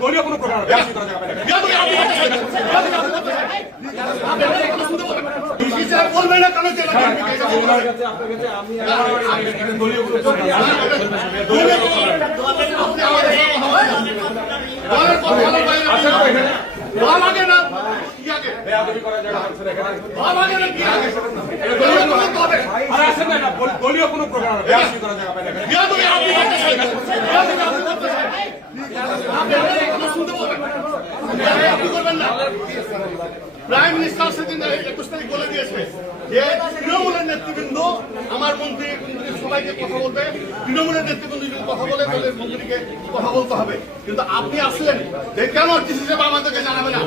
দলীয় কোনো প্রকার বলবেন না কেন? দলীয় কোনো প্রকার প্রাইম মিনিস্টার সেদিন 21 তারিখ বলে দিয়েছে যে তৃণমূলের নেতৃবৃন্দ আমার মন্ত্রী সবাইকে কথা বলবে, তৃণমূলের নেতৃবৃন্দ যদি কথা বলে তাহলে মন্ত্রীকে কথা বলতে হবে। কিন্তু আপনি আসলেন কেন হিসেবে আমাদেরকে জানাবে না?